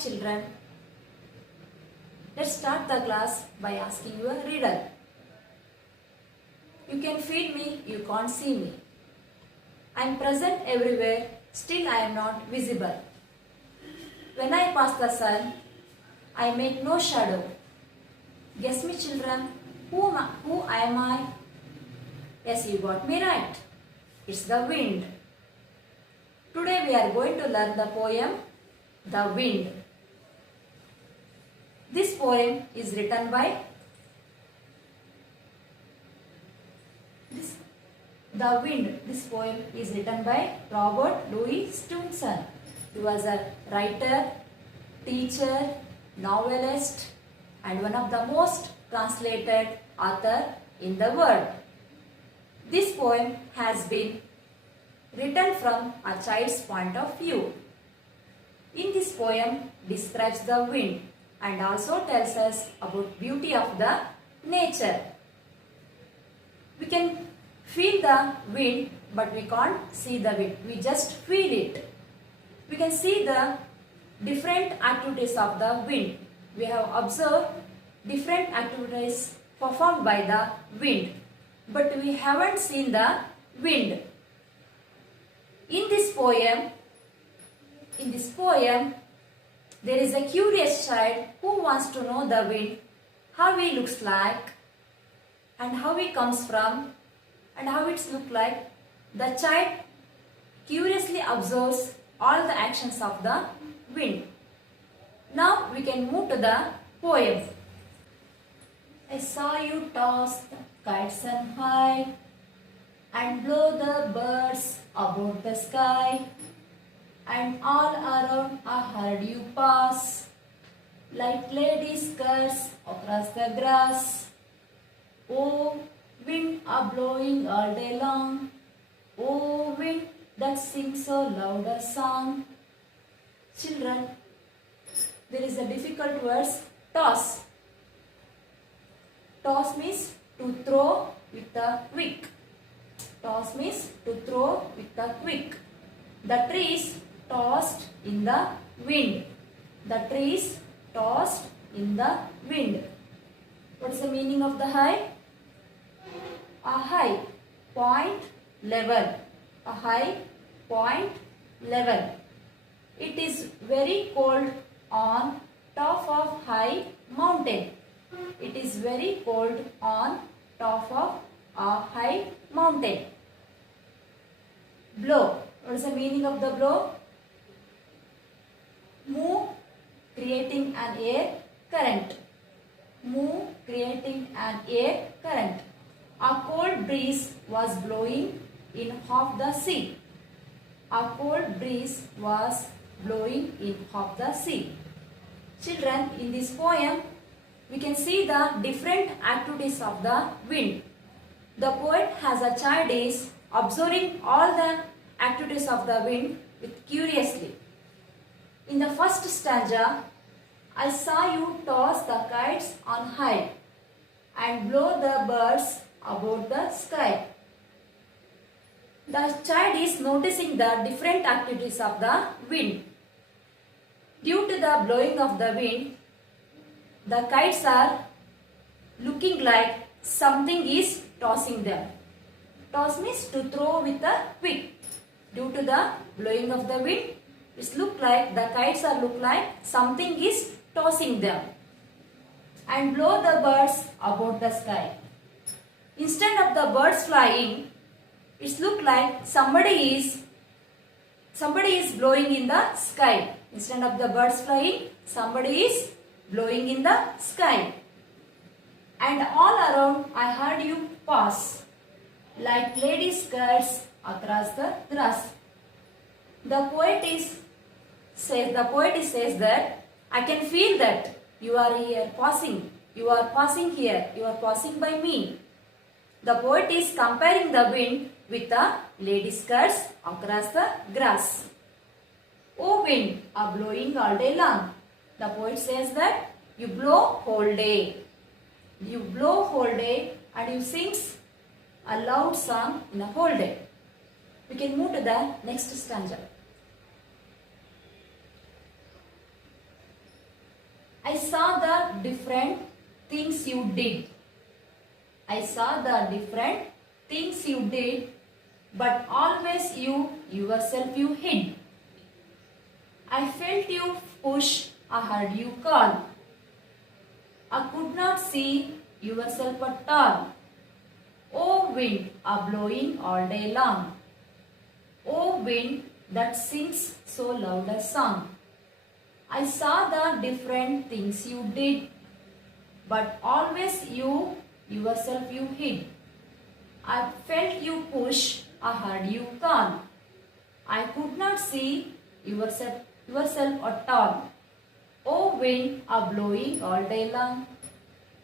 children. Let's start the class by asking you a riddle. You can feel me, you can't see me. I am present everywhere, still I am not visible. When I pass the sun, I make no shadow. Guess me children, who am I? Yes, you got me right. It's the wind. Today we are going to learn the poem, The Wind. This poem is written by The Wind. This poem is written by Robert Louis Stevenson. He was a writer, teacher, novelist, and one of the most translated author in the world. This poem has been written from a child's point of view. In this poem describes the wind and also tells us about beauty of the nature. We can feel the wind, but we can't see the wind. We just feel it. We can see the different activities of the wind. We have observed different activities performed by the wind, but we haven't seen the wind. In this poem, there is a curious child who wants to know the wind, how he looks like, and how he comes from, and how it looks like. The child curiously observes all the actions of the wind. Now we can move to the poem. I saw you toss the kites on high and blow the birds about the sky, and all around I heard you pass like ladies' skirts across the grass. Oh, wind are blowing all day long. Oh, wind that sings so loud a song. Children, there is a difficult word, toss. Toss means to throw with a quick. Toss means to throw with a quick. The trees tossed in the wind. The trees tossed in the wind. What is the meaning of the high? A high, point, level. A high, point, level. It is very cold on top of high mountain. It is very cold on top of a high mountain. Blow. What is the meaning of the blow? Move, creating an air current. Move, creating an air current. A cold breeze was blowing in half the sea. A cold breeze was blowing in half the sea. Children, in this poem, we can see the different activities of the wind. The poet as a child is observing all the activities of the wind with curiously. In the first stanza, I saw you toss the kites on high and blow the birds about the sky. The child is noticing the different activities of the wind. Due to the blowing of the wind, the kites are looking like something is tossing them. Toss means to throw with a quick. Due to the blowing of the wind, it looks like the kites are look like something is tossing them. And blow the birds about the sky. Instead of the birds flying, it looks like somebody is blowing in the sky. Instead of the birds flying, somebody is blowing in the sky. And all around I heard you pass like ladies' skirts across the grass. The poet says that I can feel that you are here passing. You are passing here. You are passing by me. The poet is comparing the wind with the ladies' skirts across the grass. Oh, wind are blowing all day long. The poet says that you blow whole day. You blow whole day and you sing a loud song in a whole day. We can move to the next stanza. I saw the different things you did. I saw the different things you did, but always yourself you hid. I felt you push, I heard you call. I could not see yourself at all. O wind, a blowing all day long. O wind that sings so loud a song. I saw the different things you did, but always yourself you hid. I felt you push, I heard you call. I could not see yourself at all. O wind, a blowing all day long.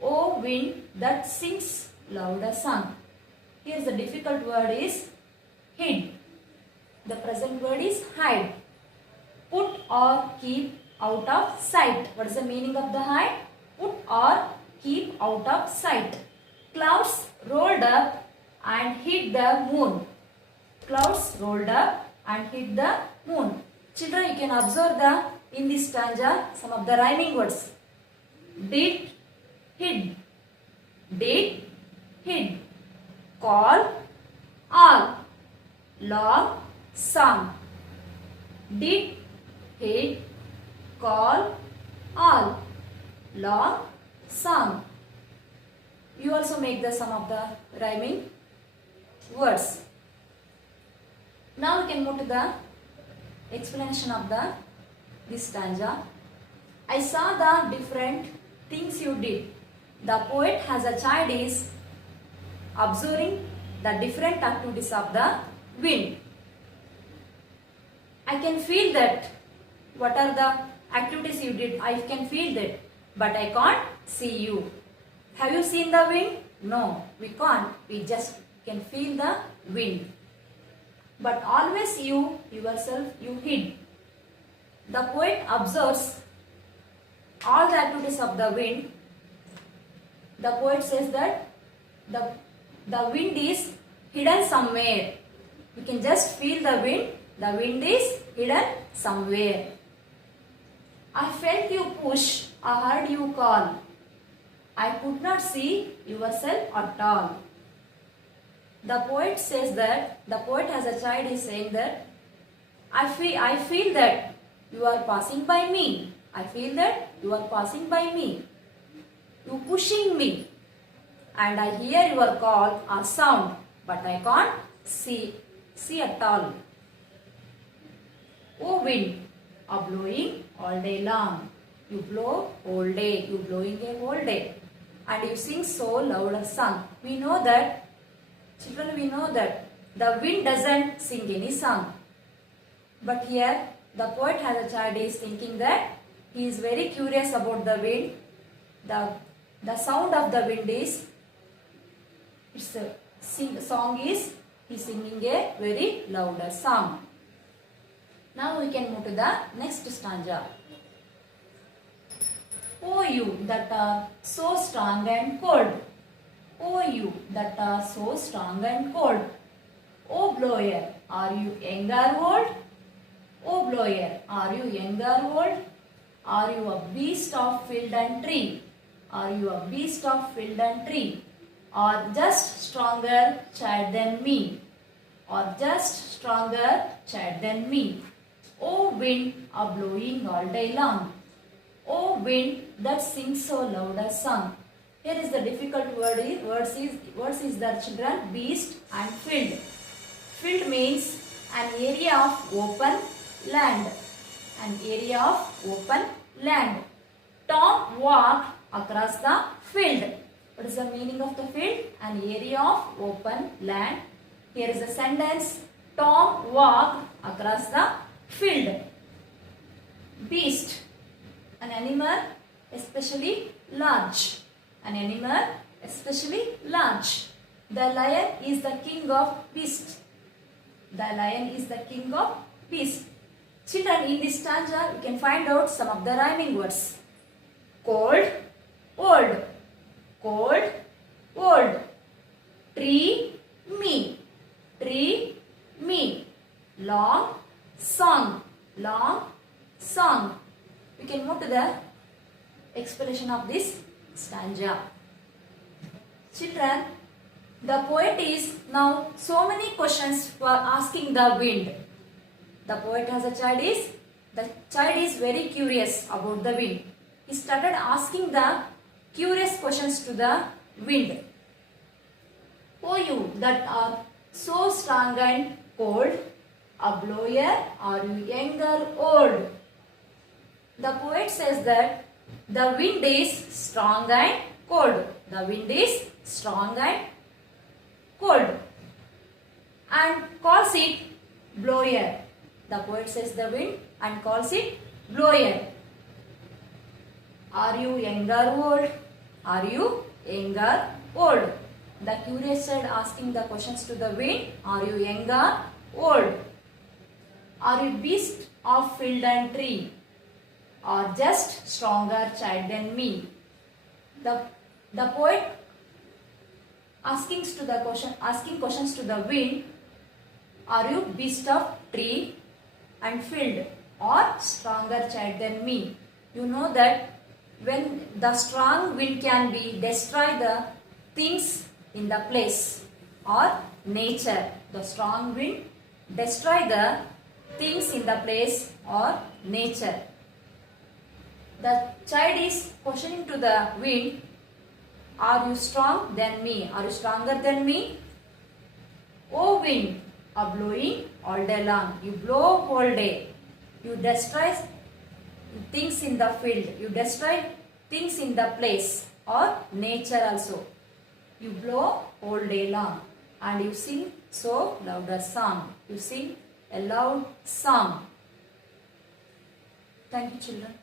O wind that sings loud a song. Here the difficult word is hid. The present word is hide. Put or keep out of sight. What is the meaning of the hide? Put or keep out of sight. Clouds rolled up and hid the moon. Clouds rolled up and hid the moon. Children, you can observe in this stanza some of the rhyming words. Did, hid. Did, hid. Call, all. Long, song. Did, hid. Call, all. Long, song. You also make the sum of the rhyming words. Now we can move to the explanation of this stanza. I saw the different things you did. The poet as a child is observing the different activities of the wind. I can feel that what are the activities you did. I can feel that, but I can't see you. Have you seen the wind? No, we can't. We just can feel the wind. But always yourself you hid. The poet observes all the activities of the wind. The poet says that the wind is hidden somewhere. You can just feel the wind. The wind is hidden somewhere. I felt you push. I heard you call. I could not see yourself at all. The poet says that, the poet as a child is saying that, I feel that you are passing by me. I feel that you are passing by me. You pushing me. And I hear your call or sound, but I can't see at all. O wind, a blowing all day long. You blow all day. You blowing a whole day. And you sing so loud a song. We know that, children, we know that the wind doesn't sing any song. But here, the poet as a child is thinking that he is very curious about the wind. The sound of the wind is, song is, he is singing a very louder song. Now we can move to the next stanza. O you that are so strong and cold. O you that are so strong and cold. O blower, are you young or old? O blower, are you young or old? Are you a beast of field and tree? Are you a beast of field and tree? Or just stronger child than me? Or just stronger child than me? O wind, a blowing all day long. O wind that sings so loud a song. Here is the difficult words is the children, beast and field. Field means an area of open land. An area of open land. Tom walked across the field. What is the meaning of the field? An area of open land. Here is the sentence. Tom walked across the field. Beast, an animal especially large. An animal especially large. The lion is the king of beasts. The lion is the king of beasts. Children, in this stanza, you can find out some of the rhyming words. Cold, old. Cold, old. Tree, me. Tree, me. Long, song. Long, song. We can move to the portion of this stanza. Children, the poet is now so many questions for asking the wind. The poet has a child is, the child is very curious about the wind. He started asking the curious questions to the wind. Oh, you that are so strong and cold, a blower, are you young or old? The poet says that the wind is strong and cold. The wind is strong and cold and calls it blower. The poet says the wind and calls it blower. Are you young or old? Are you young or old? The curious child asking the questions to the wind. Are you young or old? Are you beast of field and tree? Or just stronger child than me? The poet asking questions to the wind. Are you beast of tree and field or stronger child than me? You know that when the strong wind can be destroy the things in the place or nature. The strong wind destroy the things in the place or nature. The child is questioning to the wind, are you strong than me? Are you stronger than me? Oh wind, are blowing all day long. You blow whole day. You destroy things in the field. You destroy things in the place or nature also. You blow all day long and you sing so louder song. You sing a loud song. Thank you, children.